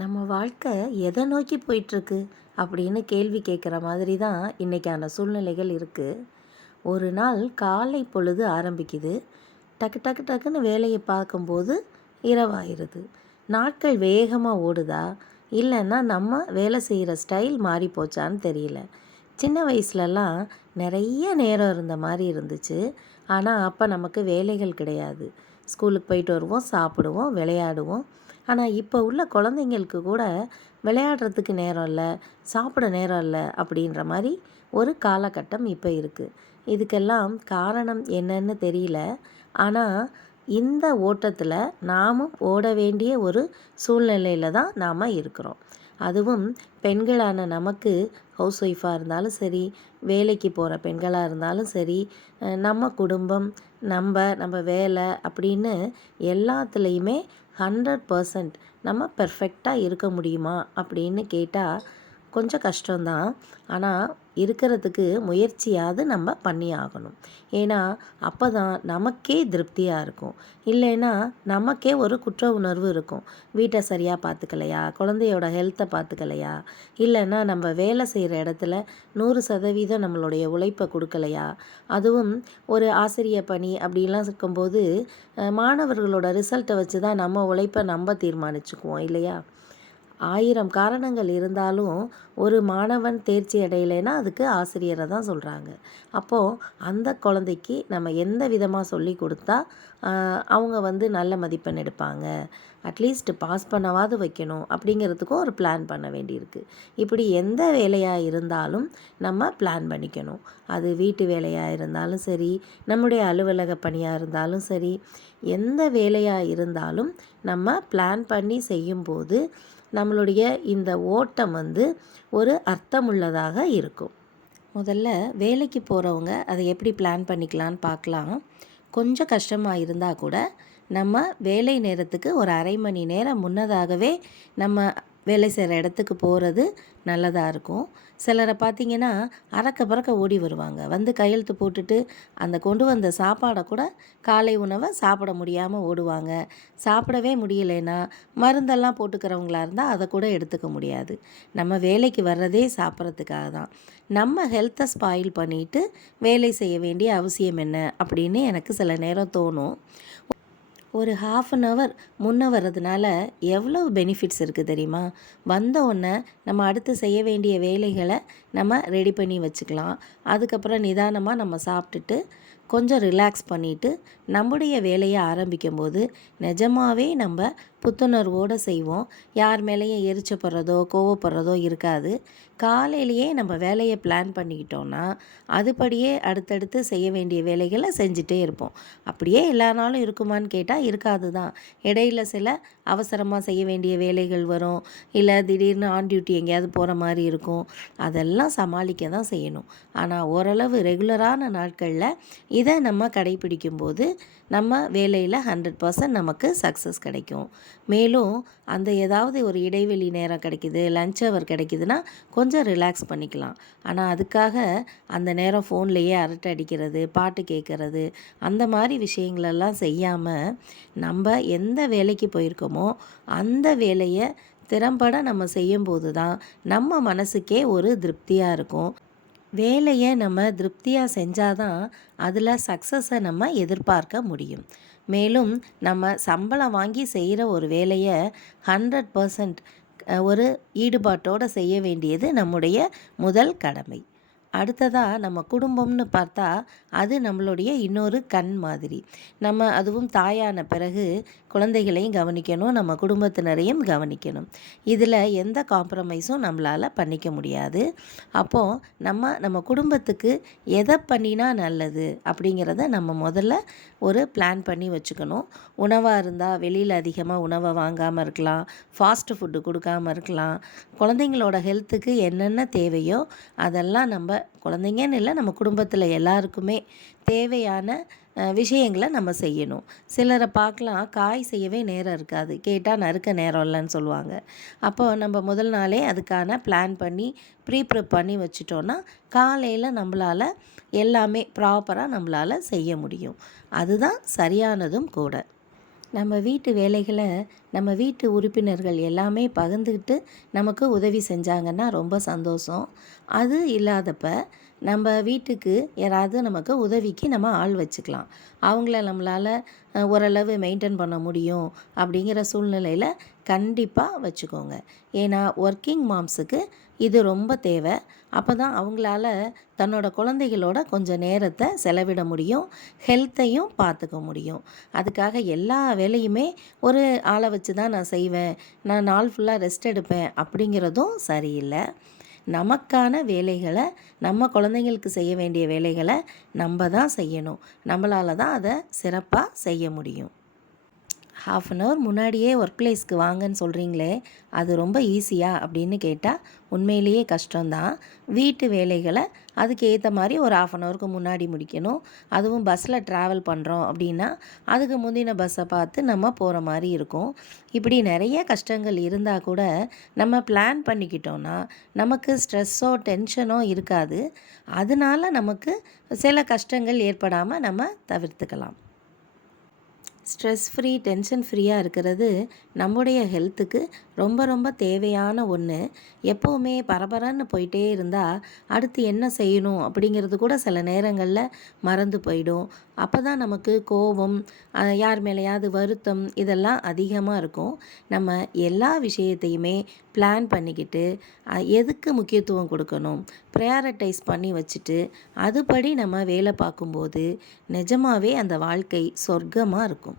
நம்ம வாழ்க்கை எதை நோக்கி போயிட்டுருக்கு அப்படின்னு கேள்வி கேட்குற மாதிரி தான் இன்றைக்கான சூழ்நிலைகள் இருக்குது. ஒரு நாள் காலை பொழுது ஆரம்பிக்குது. டக்கு டக்கு டக்குன்னு வேலையை பார்க்கும்போது இரவாயிருது. நாட்கள் வேகமாக ஓடுதா, இல்லைன்னா நம்ம வேலை செய்கிற ஸ்டைல் மாறி போச்சான்னு தெரியல. சின்ன வயசுலலாம் நிறைய நேரம் இருந்த மாதிரி இருந்துச்சு. ஆனால் அப்போ நமக்கு வேலைகள் கிடையாது. ஸ்கூலுக்கு போயிட்டு வருவோம், சாப்பிடுவோம், விளையாடுவோம். ஆனால் இப்போ உள்ள குழந்தைங்களுக்கு கூட விளையாடுறதுக்கு நேரம் இல்லை, சாப்பிட நேரம் இல்லை அப்படின்ற மாதிரி ஒரு காலகட்டம் இப்போ இருக்குது. இதுக்கெல்லாம் காரணம் என்னன்னு தெரியல. ஆனால் இந்த ஓட்டத்தில் நாமும் ஓட வேண்டிய ஒரு சூழ்நிலையில் தான் நாம் இருக்கிறோம். அதுவும் பெண்களான நமக்கு ஹவுஸ் ஒய்ஃபாக இருந்தாலும் சரி, வேலைக்கு போகிற பெண்களாக இருந்தாலும் சரி, நம்ம குடும்பம், நம்ம வேலை அப்படின்னு எல்லாத்துலேயுமே 100% நம்ம பெர்ஃபெக்டாக இருக்க முடியுமா அப்படின்னு கேட்டால் கொஞ்சம் கஷ்டம்தான். ஆனால் இருக்கிறதுக்கு முயற்சியாவது நம்ம பண்ணி ஆகணும். ஏன்னா அப்போ தான் நமக்கே திருப்தியாக இருக்கும். இல்லைன்னா நமக்கே ஒரு குற்ற உணர்வு இருக்கும். வீட்டை சரியாக பார்த்துக்கலையா, குழந்தையோட ஹெல்த்தை பார்த்துக்கலையா, இல்லைன்னா நம்ம வேலை செய்கிற இடத்துல 100% நம்மளுடைய உழைப்பை கொடுக்கலையா. அதுவும் ஒரு ஆசிரியர் பணி அப்படிலாம் இருக்கும்போது மாணவர்களோட ரிசல்ட்டை வச்சு தான் நம்ம உழைப்பை நம்ம தீர்மானிச்சுக்குவோம் இல்லையா. 1000 காரணங்கள் இருந்தாலும் ஒரு மாணவன் தேர்ச்சி அடையலைன்னா அதுக்கு ஆசிரியரை தான் சொல்கிறாங்க. அப்போது அந்த குழந்தைக்கு நம்ம எந்த விதமாக சொல்லி கொடுத்தா அவங்க நல்ல மதிப்பெண் எடுப்பாங்க, அட்லீஸ்ட் பாஸ் பண்ணவாது வைக்கணும் அப்படிங்கிறதுக்கும் ஒரு பிளான் பண்ண வேண்டியிருக்கு. இப்படி எந்த வேலையாக இருந்தாலும் நம்ம பிளான் பண்ணிக்கணும். அது வீட்டு வேலையாக இருந்தாலும் சரி, நம்முடைய அலுவலக பணியாக இருந்தாலும் சரி, எந்த வேலையாக இருந்தாலும் நம்ம பிளான் பண்ணி செய்யும்போது நம்மளுடைய இந்த ஓட்டம் ஒரு அர்த்தமுள்ளதாக இருக்கும். முதல்ல வேலைக்கு போகிறவங்க அதை எப்படி பிளான் பண்ணிக்கலான்னு பார்க்கலாம். கொஞ்சம் கஷ்டமாக இருந்தால் கூட நம்ம வேலை நேரத்துக்கு ஒரு அரை மணி நேரம் முன்னதாகவே நம்ம வேலை செய்கிற இடத்துக்கு போகிறது நல்லதாக இருக்கும். சிலரை பார்த்திங்கன்னா அறக்க பறக்க ஓடி வருவாங்க, கையெழுத்து போட்டுட்டு அந்த கொண்டு வந்த சாப்பாடை கூட காலை உணவை சாப்பிட முடியாமல் ஓடுவாங்க. சாப்பிடவே முடியலைன்னா மருந்தெல்லாம் போட்டுக்கிறவங்களா இருந்தால் அதை கூட எடுத்துக்க முடியாது. நம்ம வேலைக்கு வர்றதே சாப்பிட்றதுக்காக தான். நம்ம ஹெல்த்தை ஸ்பாயில் பண்ணிவிட்டு வேலை செய்ய வேண்டிய அவசியம் என்ன அப்படின்னு எனக்கு சில நேரம் தோணும். ஒரு 1/2 hour முன்னே வர்றதுனால எவ்வளோ பெனிஃபிட்ஸ் இருக்குது தெரியுமா. வந்த உடனே நம்ம அடுத்து செய்ய வேண்டிய வேலைகளை நம்ம ரெடி பண்ணி வச்சுக்கலாம். அதுக்கப்புறம் நிதானமாக நம்ம சாப்பிட்டுட்டு கொஞ்சம் ரிலாக்ஸ் பண்ணிவிட்டு நம்முடைய வேலையை ஆரம்பிக்கும்போது நிஜமாகவே நம்ம புத்துணர்வோடு செய்வோம். யார் மேலேயும் எரிச்சப்படுறதோ கோவப்படுறதோ இருக்காது. காலையிலேயே நம்ம வேலையை பிளான் பண்ணிக்கிட்டோன்னா அதுபடியே அடுத்தடுத்து செய்ய வேண்டிய வேலைகளை செஞ்சுட்டே இருப்போம். அப்படியே எல்லா நாளும் இருக்குமான்னு கேட்டால் இருக்காது தான். இடையில சில அவசரமாக செய்ய வேண்டிய வேலைகள் வரும், இல்லை திடீர்னு ஆன் டியூட்டி எங்கேயாவது போகிற மாதிரி இருக்கும். அதெல்லாம் சமாளிக்க தான் செய்யணும். ஆனால் ஓரளவு ரெகுலரான நாட்களில் இதை நம்ம கடைப்பிடிக்கும்போது நம்ம வேலையில் 100% நமக்கு சக்ஸஸ் கிடைக்கும். மேலும் அந்த ஏதாவது ஒரு இடைவெளி நேரம் கிடைக்கிது, லஞ்ச் ஹவர் கிடைக்கிதுன்னா கொஞ்சம் ரிலாக்ஸ் பண்ணிக்கலாம். ஆனால் அதுக்காக அந்த நேரம் ஃபோன்லேயே அரட்டை அடிக்கிறது, பாட்டு கேட்குறது, அந்த மாதிரி விஷயங்களெல்லாம் செய்யாமல் நம்ம எந்த வேலைக்கு போயிருக்கோமோ அந்த வேலையை திறம்பட நம்ம செய்யும்போது தான் நம்ம மனசுக்கே ஒரு திருப்தியாக இருக்கும். வேலையை நம்ம திருப்தியாக செஞ்சாதான் அதில் சக்ஸஸை நம்ம எதிர்பார்க்க முடியும். மேலும் நம்ம சம்பளம் வாங்கி செய்கிற ஒரு வேலையை 100% ஒரு ஈடுபாட்டோடு செய்ய வேண்டியது நம்முடைய முதல் கடமை. அடுத்ததாக நம்ம குடும்பம்னு பார்த்தா அது நம்மளுடைய இன்னொரு கண் மாதிரி. நம்ம அதுவும் தாயான பிறகு குழந்தைகளையும் கவனிக்கணும், நம்ம குடும்பத்தினரையும் கவனிக்கணும். இதில் எந்த காம்ப்ரமைஸும் நம்மளால் பண்ணிக்க முடியாது. அப்போது நம்ம குடும்பத்துக்கு எதை பண்ணினா நல்லது அப்படிங்கிறத நம்ம முதல்ல ஒரு பிளான் பண்ணி வச்சுக்கணும். உணவாக இருந்தால் வெளியில் அதிகமாக உணவை வாங்காமல் இருக்கலாம், ஃபாஸ்ட் ஃபுட்டு கொடுக்காமல் இருக்கலாம். குழந்தைங்களோட ஹெல்த்துக்கு என்னென்ன தேவையோ அதெல்லாம் நம்ம குழந்தைங்கன்னு இல்லை, நம்ம குடும்பத்தில் எல்லாருக்குமே தேவையான விஷயங்களை நம்ம செய்யணும். சிலரை பார்க்கலாம், காய் செய்யவே நேரம் இருக்காது, கேட்டால் நறுக்க நேரம் இல்லைன்னு சொல்லுவாங்க. அப்போ நம்ம முதல் நாளே அதுக்கான பிளான் பண்ணி ப்ரீப்ரெப் பண்ணி வச்சிட்டோன்னா காலையில் நம்மளால் எல்லாமே ப்ராப்பராக நம்மளால் செய்ய முடியும். அதுதான் சரியானதும் கூட. நம்ம வீட்டு வேலைகளை நம்ம வீட்டு உறுப்பினர்கள் எல்லாமே பகிர்ந்துக்கிட்டு நமக்கு உதவி செஞ்சாங்கன்னா ரொம்ப சந்தோஷம். அது இல்லாதப்ப நம்ம வீட்டுக்கு யாராவது நமக்கு உதவிக்கு நம்ம ஆள் வச்சுக்கலாம். அவங்கள நம்மளால் ஓரளவு மெயின்டைன் பண்ண முடியும் அப்படிங்கிற சூழ்நிலையில் கண்டிப்பாக வச்சுக்கோங்க. ஏன்னா ஒர்க்கிங் மாம்ஸுக்கு இது ரொம்ப தேவை. அப்போ தான் அவங்களால தன்னோட குழந்தைகளோட கொஞ்சம் நேரத்தை செலவிட முடியும், ஹெல்த்தையும் பார்த்துக்க முடியும். அதுக்காக எல்லா வேலையுமே ஒரு ஆளை வச்சு தான் நான் செய்வேன், நான் நாள் ஃபுல்லாக ரெஸ்ட் எடுப்பேன் அப்படிங்கிறதும் சரியில்லை. நமக்கான வேலைகளை, நம்ம குழந்தைங்களுக்கு செய்ய வேண்டிய வேலைகளை நம்ம தான் செய்யணும். நம்மளால தான் அதை சிறப்பாக செய்ய முடியும். 1/2 hour முன்னாடியே ஒர்க் பிளேஸ்க்கு வாங்கன்னு சொல்கிறீங்களே, அது ரொம்ப ஈஸியா அப்படின்னு கேட்டால் உண்மையிலேயே கஷ்டம்தான். வீட்டு வேலைகளை அதுக்கு ஏற்ற மாதிரி ஒரு 1/2 ஹவருக்கு முன்னாடி முடிக்கணும். அதுவும் பஸ்ஸில் ட்ராவல் பண்ணுறோம் அப்படின்னா அதுக்கு முந்தின பஸ்ஸை பார்த்து நம்ம போகிற மாதிரி இருக்கும். இப்படி நிறைய கஷ்டங்கள் இருந்தால் கூட நம்ம பிளான் பண்ணிக்கிட்டோன்னா நமக்கு ஸ்ட்ரெஸ்ஸோ டென்ஷனோ இருக்காது. அதனால நமக்கு சில கஷ்டங்கள் ஏற்படாமல் நம்ம தவிர்த்துக்கலாம். ஸ்ட்ரெஸ் ஃப்ரீ, டென்ஷன் ஃப்ரீயாக இருக்கிறது நம்முடைய ஹெல்த்துக்கு ரொம்ப ரொம்ப தேவையான ஒன்று. எப்போவுமே பரபரன்னு போயிட்டே இருந்தால் அடுத்து என்ன செய்யணும் அப்படிங்கிறது கூட சில நேரங்களில் மறந்து போயிடும். அப்போ தான் நமக்கு கோபம், யார் மேலேயாவது வருத்தம் இதெல்லாம் அதிகமாக இருக்கும். நம்ம எல்லா விஷயத்தையுமே பிளான் பண்ணிக்கிட்டு எதுக்கு முக்கியத்துவம் கொடுக்கணும், ப்ரையாரிட்டைஸ் பண்ணி வச்சுட்டு அதுபடி நம்ம வேலை பார்க்கும்போது நிஜமாகவே அந்த வாழ்க்கை சொர்க்கமாக இருக்கும்.